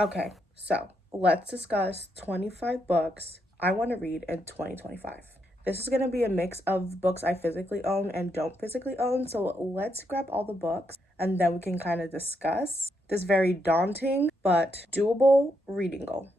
Okay, so let's discuss 25 books I want to read in 2025. This is going to be a mix of books I physically own and don't physically own. So let's grab all the books and then we can kind of discuss this very daunting but doable reading goal.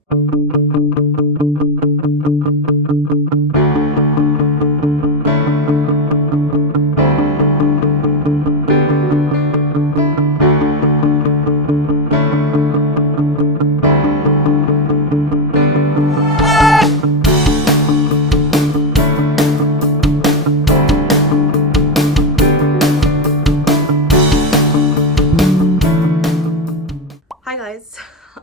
Hi guys,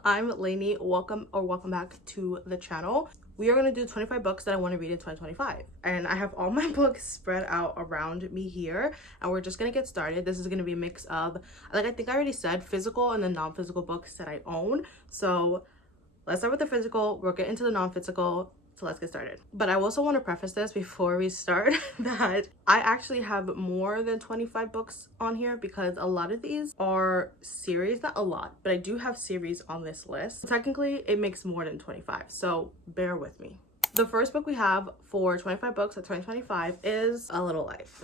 I'm Lainey. Welcome back to the channel. We are going to do 25 books that I want to read in 2025, and I have all my books spread out around me here, and we're just going to get started. This is going to be a mix of, like I think I already said, physical and then non-physical books that I own. So let's start with the physical, we'll get into the non-physical. So let's get started. But I also want to preface this before we start that I actually have more than 25 books on here because a lot of these are series, not a lot, but I do have series on this list. Technically, it makes more than 25, so bear with me. The first book we have for 25 books of 2025 is A Little Life.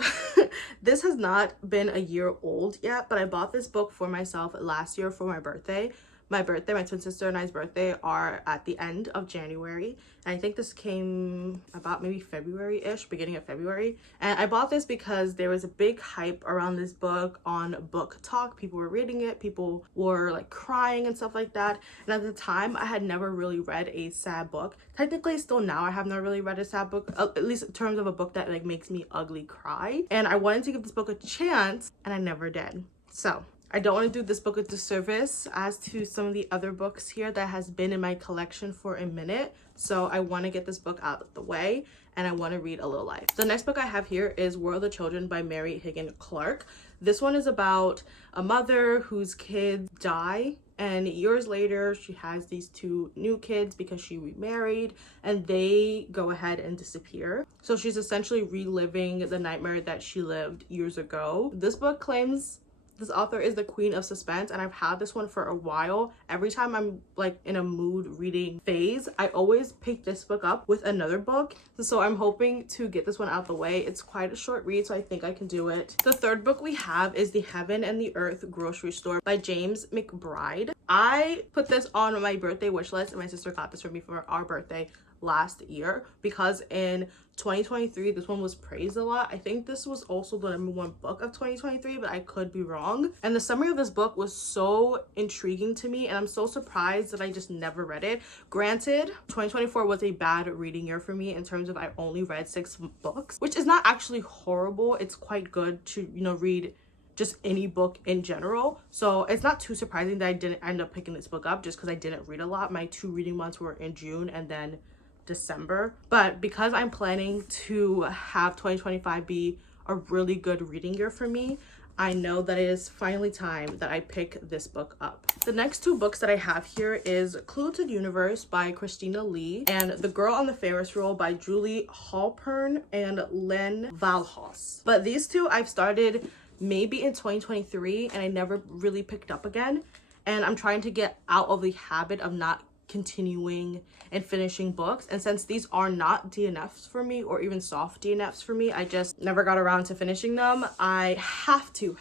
This has not been a year old yet, but I bought this book for myself last year for my birthday. My twin sister and I's birthday are at the end of January. And I think this came about maybe February-ish, beginning of February. And I bought this because there was a big hype around this book on Book Talk. People were reading it, people were like crying and stuff like that. And at the time, I had never really read a sad book. Technically, still now, I have not really read a sad book, at least in terms of a book that like makes me ugly cry. And I wanted to give this book a chance, and I never did. So I don't want to do this book a disservice as to some of the other books here that has been in my collection for a minute. So I want to get this book out of the way and I want to read A Little Life. The next book I have here is World of Children by Mary Higgin Clark. This one is about a mother whose kids die, and years later she has these two new kids because she remarried and they go ahead and disappear. So she's essentially reliving the nightmare that she lived years ago. This book claims this author is the queen of suspense, and I've had this one for a while. Every time I'm like in a mood reading phase, I always pick this book up with another book. So I'm hoping to get this one out the way. It's quite a short read, so I think I can do it. The third book we have is The Heaven and the Earth Grocery Store by James McBride. I put this on my birthday wish list, and my sister got this for me for our birthday last year because in 2023 this one was praised a lot. I think this was also the #1 book of 2023, but I could be wrong. And the summary of this book was so intriguing to me, and I'm so surprised that I just never read it. Granted, 2024 was a bad reading year for me in terms of I only read 6 books, which is not actually horrible. It's quite good to, you know, read just any book in general. So it's not too surprising that I didn't end up picking this book up just because I didn't read a lot. My 2 reading months were in June and then December. But because I'm planning to have 2025 be a really good reading year for me, I know that it is finally time that I pick this book up. The next 2 books that I have here is Clue to the Universe by Christina Lee and The Girl on the Ferris Wheel by Julie Halpern and Len Valhos. But these 2 I've started maybe in 2023 and I never really picked up again. And I'm trying to get out of the habit of not continuing and finishing books, and since these are not DNFs for me or even soft DNFs for me, I just never got around to finishing them. I have to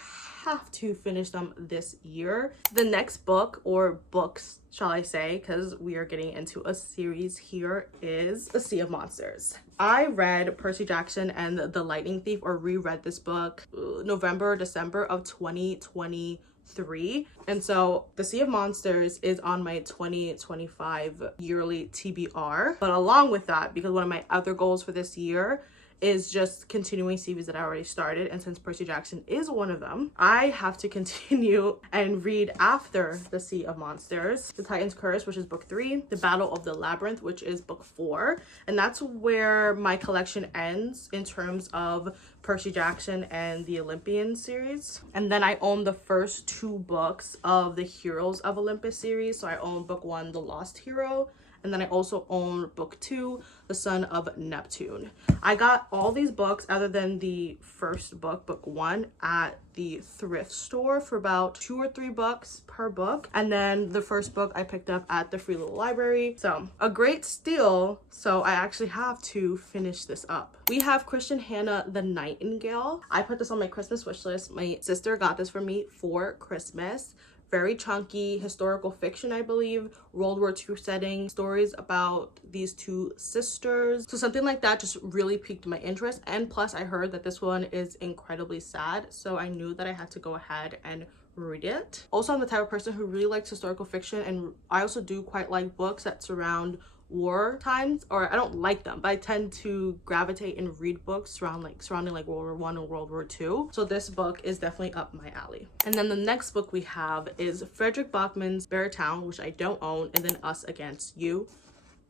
finish them this year. The next book, or books shall I say, because we are getting into a series here, is A Sea of Monsters. I read Percy Jackson and the Lightning Thief, or reread this book November, December of 2023. And so The Sea of Monsters is on my 2025 yearly TBR. But along with that, because one of my other goals for this year is just continuing series that I already started, and since Percy Jackson is one of them, I have to continue and read after The Sea of Monsters The Titan's Curse, which is book 3, The Battle of the Labyrinth, which is book 4, and that's where my collection ends in terms of Percy Jackson and the Olympian series. And then I own the first 2 books of the Heroes of Olympus series. So I own book 1, The Lost Hero, And then I also own book 2, The Son of Neptune. I got all these books other than the first book, book 1, at the thrift store for about $2 or $3 per book. And then the first book I picked up at the free little library. So a great steal. So I actually have to finish this up. We have Christian Hannah, The Nightingale. I put this on my Christmas wish list. My sister got this for me for Christmas. Very chunky historical fiction, I believe, World War II setting, stories about these two sisters. So something like that just really piqued my interest. And plus I heard that this one is incredibly sad, so I knew that I had to go ahead and read it. Also, I'm the type of person who really likes historical fiction, and I also do quite like books that surround war times, or I don't like them, but I tend to gravitate and read books surrounding like World War One and World War II. So this book is definitely up my alley. And then the next book we have is Frederick Bachman's Beartown, which I don't own, and then Us Against You,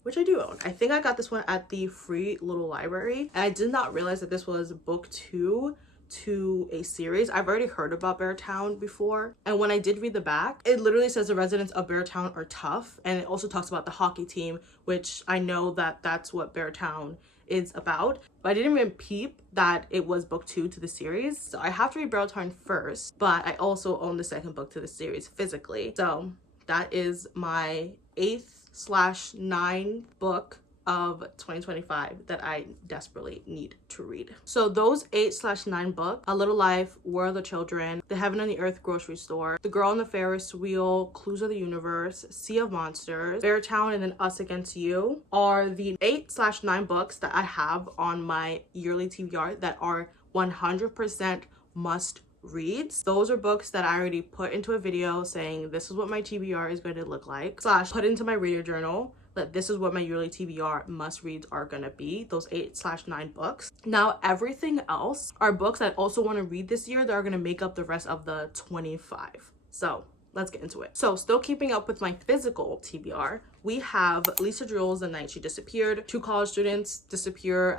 which I do own. I think I got this one at the free little library, and I did not realize that this was book 2 to a series. I've already heard about Beartown before, and when I did read the back, it literally says the residents of Beartown are tough, and it also talks about the hockey team, which I know that that's what Beartown is about, but I didn't even peep that it was book 2 to the series. So I have to read Beartown first, but I also own the second book to the series physically. So that is my 8/9 book of 2025 that I desperately need to read. So those 8/9 books: A Little Life, War of the Children, The Heaven and the Earth Grocery Store, The Girl on the Ferris Wheel, Clues of the Universe, Sea of Monsters, Beartown, and then Us Against You are the 8/9 books that I have on my yearly TBR that are 100% must reads. Those are books that I already put into a video saying this is what my TBR is going to look like, / put into my reader journal that this is what my yearly TBR must reads are gonna be, those 8/9 books. Now everything else are books I also want to read this year that are gonna make up the rest of the 25. So let's get into it. So still keeping up with my physical TBR, we have Lisa Drewell's The Night She Disappeared. 2 college students disappear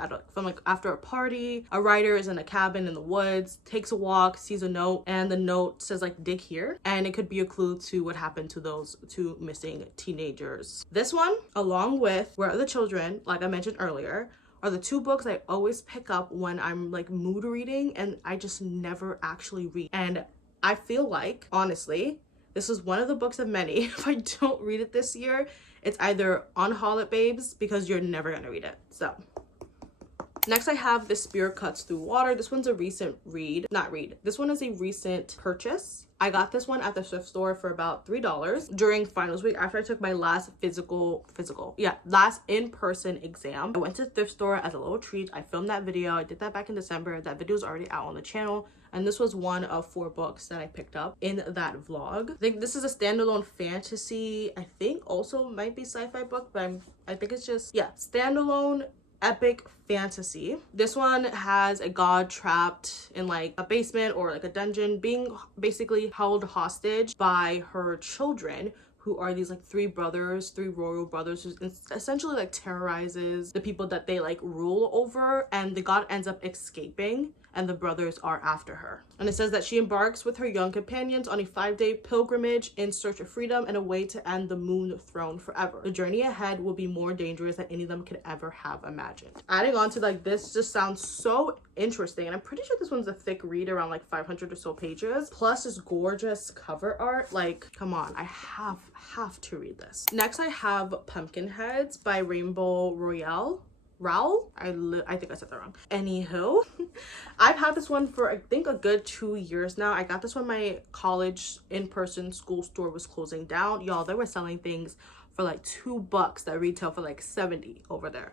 after a party. A writer is in a cabin in the woods, takes a walk, sees a note, and the note says like dig here, and it could be a clue to what happened to those 2 missing teenagers. This one, along with Where Are the Children, like I mentioned earlier, are the 2 books I always pick up when I'm like mood reading and I just never actually read. And I feel like, honestly, this is one of the books of many. If I don't read it this year, it's either on Haul It Babes because you're never gonna read it. So next I have The Spear Cuts Through Water. This one's a recent this one is a recent purchase. I got this one at the thrift store for about $3 during finals week after I took my last last in-person exam. I went to the thrift store as a little treat. I filmed that video. I did that back in December. That video is already out on the channel. And this was one of 4 books that I picked up in that vlog. I think this is a standalone fantasy. I think also might be sci-fi book, but I think it's just, yeah, standalone epic fantasy. This one has a god trapped in like a basement or like a dungeon, being basically held hostage by her children, who are these like 3 royal brothers, who essentially like terrorizes the people that they like rule over, and the god ends up escaping and the brothers are after her. And it says that she embarks with her young companions on a 5-day pilgrimage in search of freedom and a way to end the moon throne forever. The journey ahead will be more dangerous than any of them could ever have imagined. Adding on to like this just sounds so interesting, and I'm pretty sure this one's a thick read, around like 500 or so pages, plus this gorgeous cover art. Like, come on, I have to read this. Next I have Pumpkinheads by Rainbow Rowell. I think I said that wrong. Anywho, I've had this one for I think a good 2 years now. I got this when my college in-person school store was closing down. Y'all, they were selling things for like $2 that retail for like 70 over there.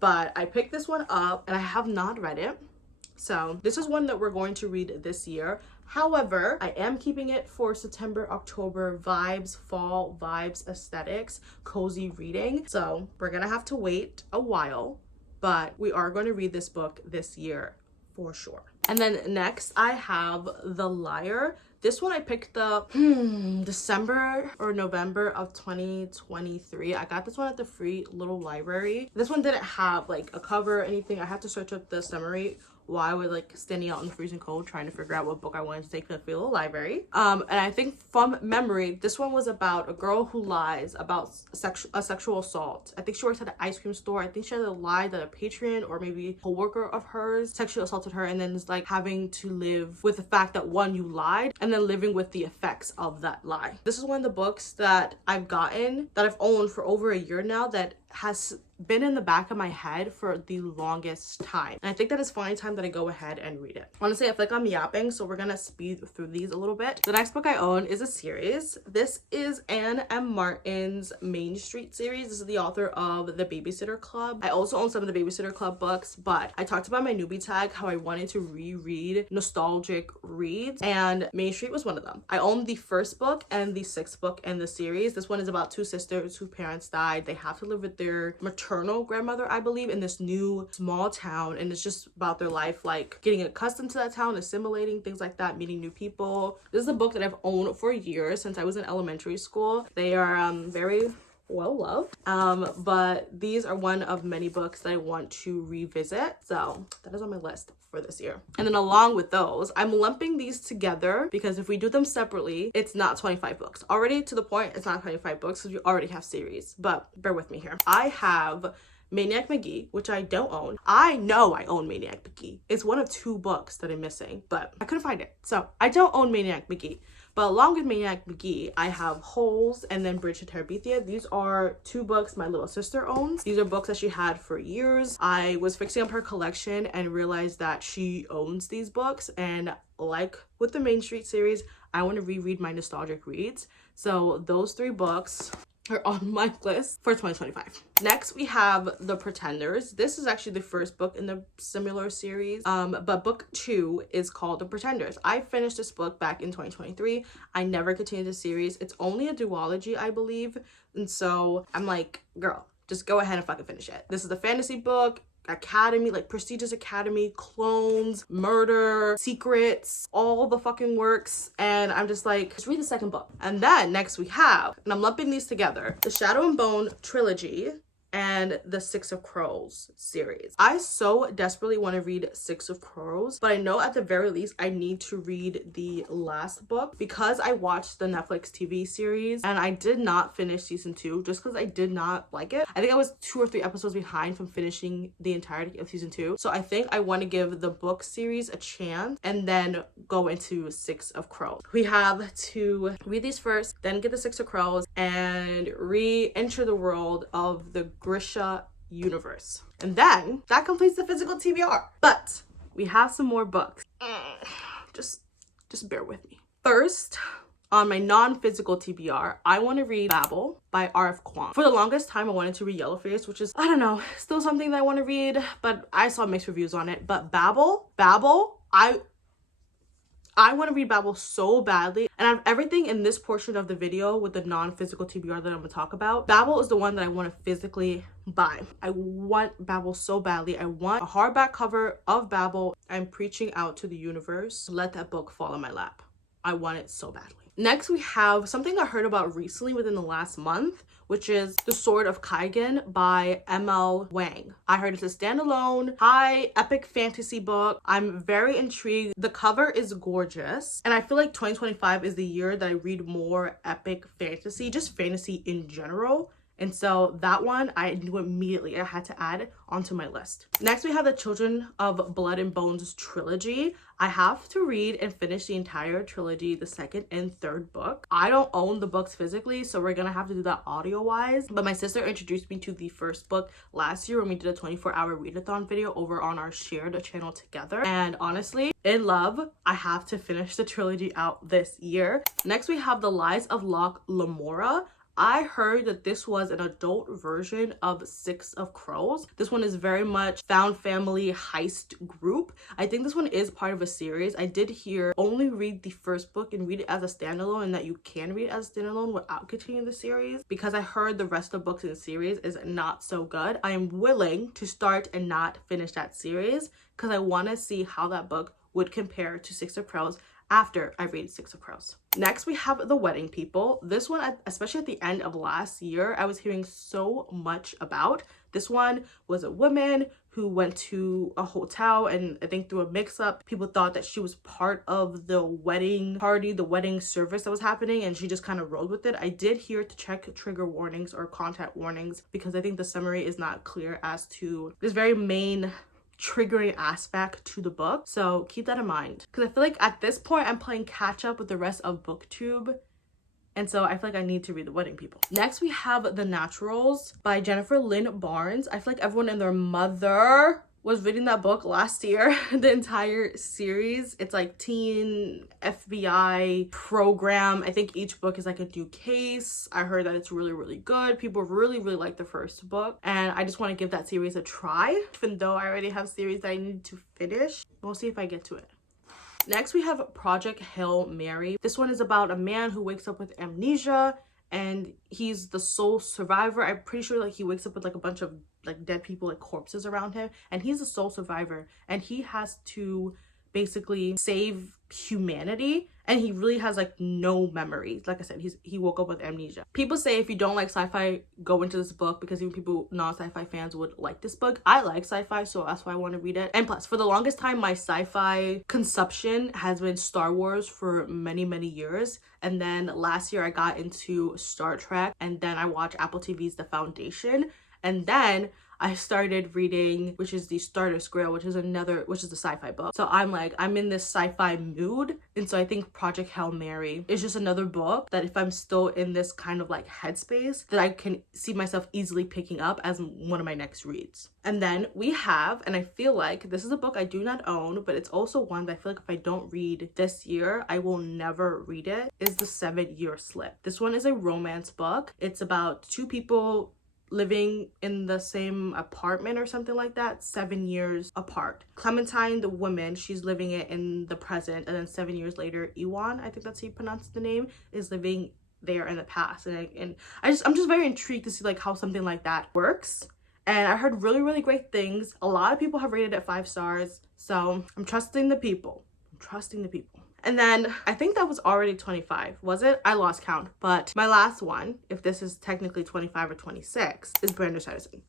But I picked this one up and I have not read it. So this is one that we're going to read this year. However, I am keeping it for September, October vibes, fall vibes, aesthetics, cozy reading. So we're gonna have to wait a while, but we are going to read this book this year for sure. And then next I have The Liar. This one I picked up December or November of 2023. I got this one at the free little library. This one didn't have like a cover or anything. I had to search up the summary while I was like standing out in the freezing cold trying to figure out what book I wanted to take to the Fable library. And I think from memory, this one was about a girl who lies about a sexual assault. I think she works at an ice cream store. I think she had a lie that a patron or maybe a worker of hers sexually assaulted her, and then is like having to live with the fact that one, you lied, and then living with the effects of that lie. This is one of the books that I've gotten, that I've owned for over a year now, that has been in the back of my head for the longest time, and I think that it's finally time that I go ahead and read it. Honestly, I feel like I'm yapping, so we're gonna speed through these a little bit. The next book I own is a series. This is Anne M. Martin's Main Street series. This is the author of The Babysitter Club. I also own some of the Babysitter Club books, but I talked about my newbie tag how I wanted to reread nostalgic reads, and Main Street was one of them. I own the first book and the sixth book in the series. This one is about two sisters whose parents died. They have to live with their maternal grandmother, I believe, in this new small town, and it's just about their life, like getting accustomed to that town, assimilating, things like that, meeting new people. This is a book that I've owned for years, since I was in elementary school. They are very well loved, but these are one of many books that I want to revisit, so that is on my list for this year. And then along with those, I'm lumping these together because if we do them separately, it's not 25 books already. To the point, it's not 25 books because we already have series, but bear with me here. I have Maniac Magee, which I don't own. I know I own Maniac Magee. It's one of two books that I'm missing, but I couldn't find it, so I don't own Maniac Magee. But along with Maniac Magee, I have Holes and then Bridge to Terabithia. These are two books my little sister owns. These are books that she had for years. I was fixing up her collection and realized that she owns these books. And like with the Main Street series, I want to reread my nostalgic reads. So those three books are on my list for 2025. Next, we have The Pretenders. This is actually the first book in the similar series, but book 2 is called The Pretenders. I finished this book back in 2023. I never continued the series. It's only a duology, I believe, and so I'm like, girl, just go ahead and fucking finish it. This is a fantasy book. Academy, like prestigious academy, clones, murder, secrets, all the fucking works, and I'm just like, just read the second book. And then next we have, and I'm lumping these together, the Shadow and Bone trilogy and the Six of Crows series. I so desperately want to read Six of Crows, but I know at the very least I need to read the last book because I watched the Netflix TV series and I did not finish season 2 just because I did not like it. I think I was 2 or 3 episodes behind from finishing the entirety of season 2. So I think I want to give the book series a chance and then go into Six of Crows. We have to read these first, then get the Six of Crows and re-enter the world of the Grisha universe. And then that completes the physical TBR. But we have some more books. Just bear with me. First, on my non-physical TBR, I want to read Fable by R.F. Kuang. For the longest time, I wanted to read Yellowface, which is, I don't know, still something that I want to read, but I saw mixed reviews on it. But Fable, I want to read Fable so badly, and out of everything in this portion of the video with the non-physical TBR that I'm going to talk about, Fable is the one that I want to physically buy. I want Fable so badly. I want a hardback cover of Fable. I'm preaching out to the universe. Let that book fall in my lap. I want it so badly. Next, we have something I heard about recently within the last month, which is The Sword of Kaigen by M.L. Wang. I heard it's a standalone, high epic fantasy book. I'm very intrigued. The cover is gorgeous. And I feel like 2025 is the year that I read more epic fantasy, just fantasy in general. And so that one, I knew immediately I had to add onto my list. Next, we have the Children of Blood and Bones trilogy. I have to read and finish the entire trilogy, the second and third book. I don't own the books physically, so we're gonna have to do that audio-wise. But my sister introduced me to the first book last year when we did a 24-hour readathon video over on our shared channel together. And honestly, in love, I have to finish the trilogy out this year. Next, we have The Lies of Locke Lamora. I heard that this was an adult version of Six of Crows. This one is very much found family heist group. I think this one is part of a series. I did hear only read the first book and read it as a standalone, and that you can read it as a standalone without continuing the series, because I heard the rest of the books in the series is not so good. I am willing to start and not finish that series because I want to see how that book would compare to Six of Crows after I read Six of Crows. Next, we have The Wedding People. This one, especially at the end of last year, I was hearing so much about. This one was a woman who went to a hotel, and I think through a mix-up, people thought that she was part of the wedding party, the wedding service that was happening, and she just kind of rolled with it. I did hear to check trigger warnings or content warnings because I think the summary is not clear as to this very main triggering aspect to the book, so keep that in mind, because I feel like at this point I'm playing catch up with the rest of BookTube. And so I feel like I need to read The Wedding People. Next, we have The Naturals by Jennifer Lynn Barnes. I feel like everyone and their mother was reading that book last year, the entire series. It's like teen FBI program. I think each book is like a new case. I heard that it's really, really good. People really, really like the first book. And I just want to give that series a try, even though I already have series that I need to finish. We'll see if I get to it. Next, we have Project Hail Mary. This one is about a man who wakes up with amnesia and he's the sole survivor. I'm pretty sure like he wakes up with like a bunch of like dead people, like corpses around him, and he's the sole survivor and he has to basically save humanity, and he really has like no memories. Like I said, he woke up with amnesia. People say if you don't like sci-fi, go into this book, because even people non-sci-fi fans would like this book. I like sci-fi, so that's why I want to read it. And plus, for the longest time, my sci-fi consumption has been Star Wars for many, many years. And then last year I got into Star Trek, and then I watched Apple TV's The Foundation, and then I started reading, which is the Stardust Grail, which is the sci-fi book. So I'm in this sci-fi mood. And so I think Project Hail Mary is just another book that if I'm still in this kind of like headspace, that I can see myself easily picking up as one of my next reads. And then we have, and I feel like this is a book I do not own, but it's also one that I feel like if I don't read this year, I will never read it, is The 7-Year Slip. This one is a romance book. It's about two people living in the same apartment or something like that, 7 years apart. Clementine, the woman, she's living it in the present, and then 7 years later, Iwan, I think that's how you pronounce the name, is living there in the past. And I'm just very intrigued to see like how something like that works. And I heard really, really great things. A lot of people have rated it 5 stars, so I'm trusting the people. And then I think that was already 25, was it? I lost count. But my last one, if this is technically 25 or 26, is Brandon Sanderson.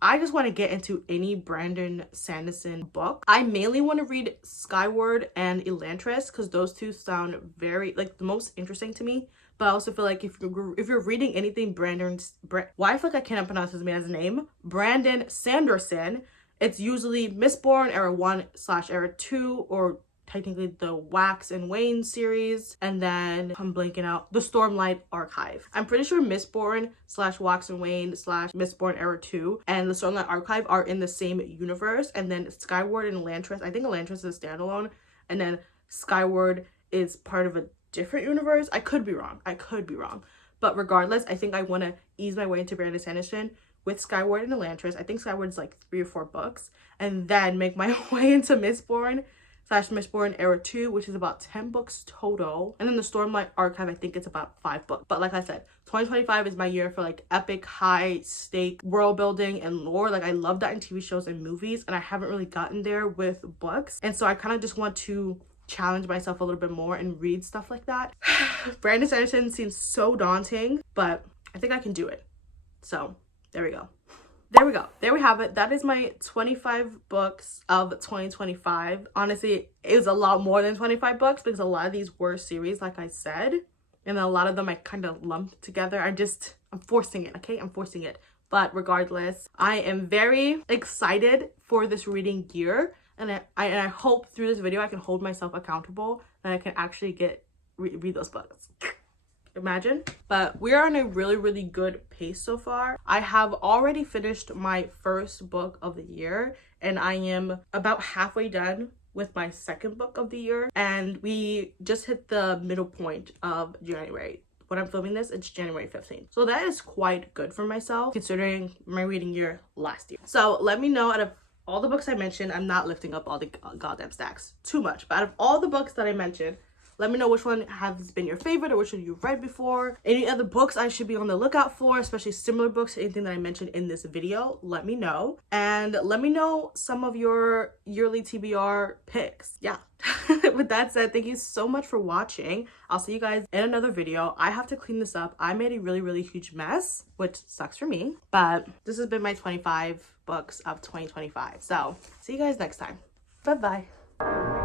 I just want to get into any Brandon Sanderson book. I mainly want to read Skyward and Elantris because those two sound very like the most interesting to me. But I also feel like if you're reading anything why I feel like I cannot pronounce his man's name, Brandon Sanderson, it's usually Mistborn Era 1/Era 2, or technically the Wax and Wayne series, and then I'm blanking out, the Stormlight Archive. I'm pretty sure Mistborn/Wax and Wayne/ Mistborn Era 2 and the Stormlight Archive are in the same universe, and then Skyward and Elantris, I think Elantris is standalone, and then Skyward is part of a different universe. I could be wrong, but regardless, I think I want to ease my way into Brandon Sanderson with Skyward and Elantris. I think Skyward is like 3 or 4 books, and then make my way into Mistborn/Mistborn Era 2, which is about 10 books total. And then the Stormlight Archive, I think it's about 5 books. But like I said, 2025 is my year for like epic high stake world building and lore. Like I love that in TV shows and movies, and I haven't really gotten there with books. And so I kind of just want to challenge myself a little bit more and read stuff like that. Brandon Sanderson seems so daunting, but I think I can do it. So there we go. There we have it. That is my 25 books of 2025. Honestly, it was a lot more than 25 books because a lot of these were series, like I said, and a lot of them I kind of lumped together. I'm forcing it, okay? I'm forcing it. But regardless, I am very excited for this reading year, and I hope through this video I can hold myself accountable and I can actually read those books. Imagine. But we are on a really, really good pace so far. I have already finished my first book of the year, and I am about halfway done with my second book of the year, and we just hit the middle point of January. When I'm filming this, it's January 15th. So that is quite good for myself considering my reading year last year. So let me know, out of all the books I mentioned, I'm not lifting up all the goddamn stacks too much, but out of all the books that I mentioned, Let me know which one has been your favorite or which one you've read before. Any other books I should be on the lookout for, especially similar books to anything that I mentioned in this video, let me know. And let me know some of your yearly TBR picks. Yeah. With that said, thank you so much for watching. I'll see you guys in another video. I have to clean this up. I made a really huge mess, which sucks for me, but this has been my 25 books of 2025. So see you guys next time. Bye bye.